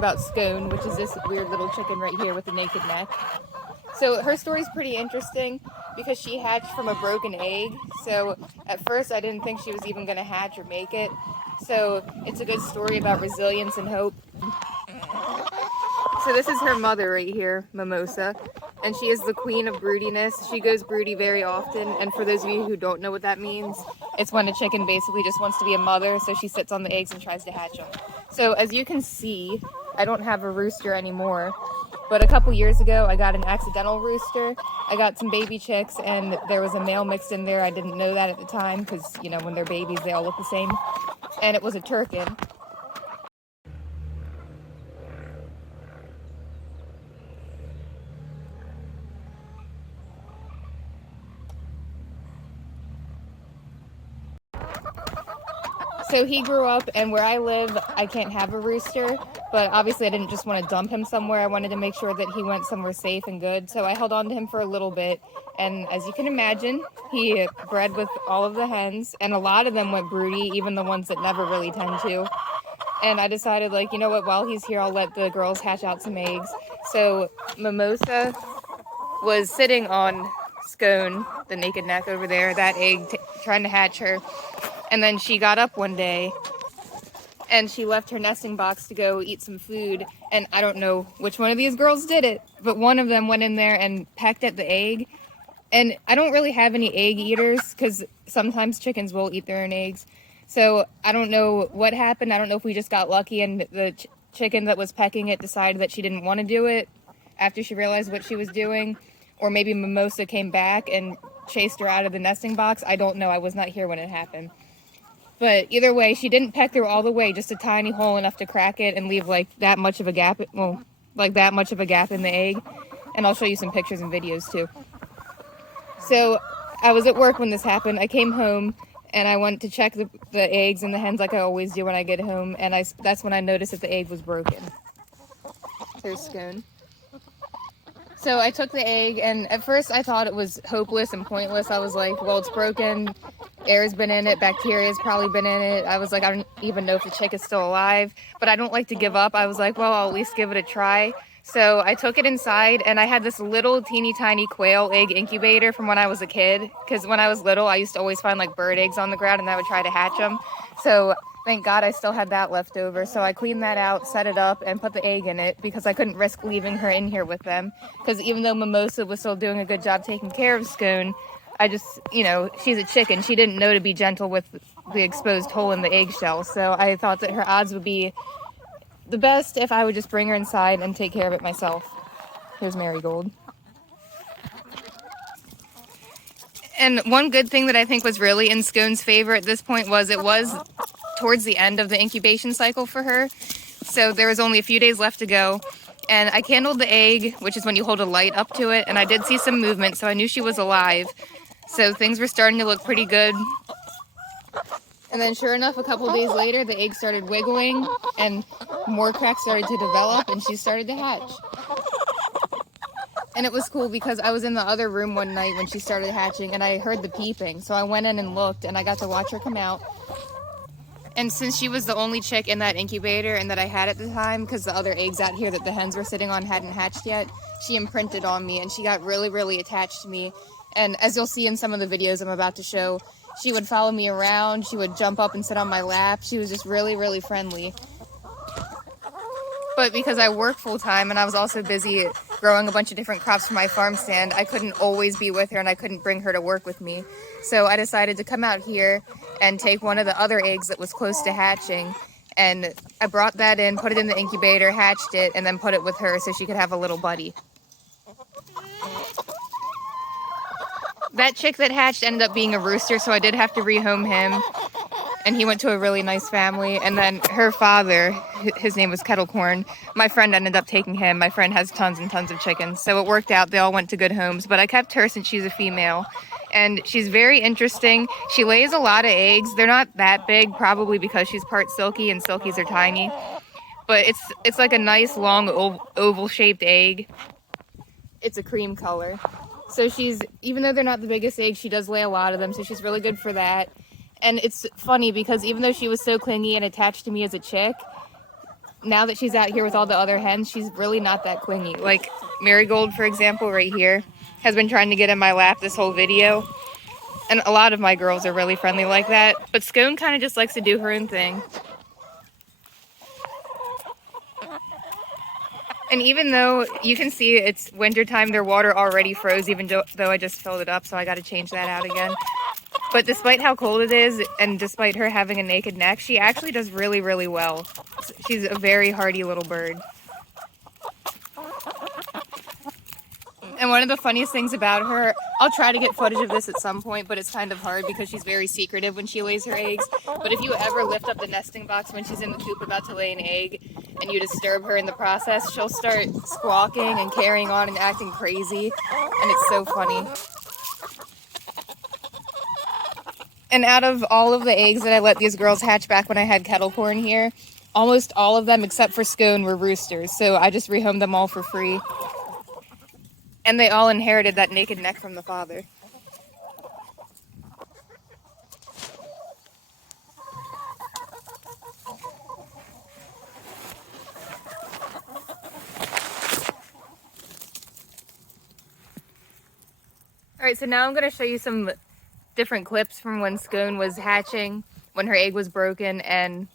about Scone, which is this weird little chicken right here with the naked neck. So her story's pretty interesting because she hatched from a broken egg. So at first I didn't think she was even going to hatch or make it. So it's a good story about resilience and hope. So this is her mother right here, Mimosa, and she is the queen of broodiness. She goes broody very often, and for those of you who don't know what that means, it's when a chicken basically just wants to be a mother, so she sits on the eggs and tries to hatch them. So as you can see, I don't have a rooster anymore, but a couple years ago I got an accidental rooster. I got some baby chicks and there was a male mixed in there. I didn't know that at the time because, you know, when they're babies they all look the same, and it was a turkin. So he grew up, and where I live, I can't have a rooster, but obviously I didn't just want to dump him somewhere. I wanted to make sure that he went somewhere safe and good, so I held on to him for a little bit, and as you can imagine, he bred with all of the hens, and a lot of them went broody, even the ones that never really tend to. And I decided, like, you know what, while he's here, I'll let the girls hatch out some eggs. So Mimosa was sitting on Scone, the naked neck over there, that egg, trying to hatch her. And then she got up one day and she left her nesting box to go eat some food. And I don't know which one of these girls did it, but one of them went in there and pecked at the egg. And I don't really have any egg eaters because sometimes chickens will eat their own eggs. So I don't know what happened. I don't know if we just got lucky and the chicken that was pecking it decided that she didn't want to do it after she realized what she was doing. Or maybe Mimosa came back and chased her out of the nesting box. I don't know. I was not here when it happened. But either way, she didn't peck through all the way, just a tiny hole enough to crack it and leave like that much of a gap, well, like that much of a gap in the egg. And I'll show you some pictures and videos too. So I was at work when this happened. I came home and I went to check the eggs and the hens like I always do when I get home. And that's when I noticed that the egg was broken. There's Scone. So I took the egg, and at first I thought it was hopeless and pointless. I was like, well, it's broken, air's been in it, bacteria's probably been in it. I was like, I don't even know if the chick is still alive, but I don't like to give up. I was like, well, I'll at least give it a try. So I took it inside, and I had this little teeny tiny quail egg incubator from when I was a kid, because when I was little, I used to always find like bird eggs on the ground, and I would try to hatch them. So thank God I still had that left over. So I cleaned that out, set it up, and put the egg in it because I couldn't risk leaving her in here with them. Because even though Mimosa was still doing a good job taking care of Scone, I just, you know, she's a chicken. She didn't know to be gentle with the exposed hole in the eggshell. So I thought that her odds would be the best if I would just bring her inside and take care of it myself. Here's Marigold. And one good thing that I think was really in Scone's favor at this point was it was towards the end of the incubation cycle for her. So there was only a few days left to go. And I candled the egg, which is when you hold a light up to it. And I did see some movement, so I knew she was alive. So things were starting to look pretty good. And then sure enough, a couple of days later, the egg started wiggling and more cracks started to develop and she started to hatch. And it was cool because I was in the other room one night when she started hatching and I heard the peeping. So I went in and looked and I got to watch her come out. And since she was the only chick in that incubator and that I had at the time, because the other eggs out here that the hens were sitting on hadn't hatched yet, she imprinted on me and she got really, really attached to me. And as you'll see in some of the videos I'm about to show, she would follow me around, she would jump up and sit on my lap. She was just really, really friendly. But because I work full-time and I was also busy growing a bunch of different crops for my farm stand, I couldn't always be with her and I couldn't bring her to work with me. So I decided to come out here and take one of the other eggs that was close to hatching. And I brought that in, put it in the incubator, hatched it, and then put it with her so she could have a little buddy. That chick that hatched ended up being a rooster, so I did have to rehome him. And he went to a really nice family. And then her father, his name was Kettlecorn, my friend ended up taking him. My friend has tons and tons of chickens, so it worked out. They all went to good homes, but I kept her since she's a female. And she's very interesting. She lays a lot of eggs. They're not that big, probably because she's part Silkie, and Silkies are tiny. But it's like a nice, long, oval-shaped egg. It's a cream color. So even though they're not the biggest eggs, she does lay a lot of them, so she's really good for that. And it's funny because even though she was so clingy and attached to me as a chick, now that she's out here with all the other hens, she's really not that clingy. Like Marigold, for example, right here, has been trying to get in my lap this whole video. And a lot of my girls are really friendly like that. But Scone kind of just likes to do her own thing. And even though you can see it's wintertime, their water already froze, even though I just filled it up, so I got to change that out again. But despite how cold it is, and despite her having a naked neck, she actually does really, really well. She's a very hardy little bird. And one of the funniest things about her, I'll try to get footage of this at some point, but it's kind of hard because she's very secretive when she lays her eggs. But if you ever lift up the nesting box when she's in the coop about to lay an egg and you disturb her in the process, she'll start squawking and carrying on and acting crazy. And it's so funny. And out of all of the eggs that I let these girls hatch back when I had kettle corn here, almost all of them except for Scone were roosters. So I just rehomed them all for free. And they all inherited that naked neck from the father. Alright, so now I'm going to show you some different clips from when Scone was hatching, when her egg was broken, and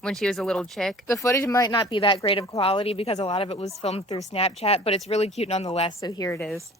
when she was a little chick. The footage might not be that great of quality because a lot of it was filmed through Snapchat, but it's really cute nonetheless, so here it is.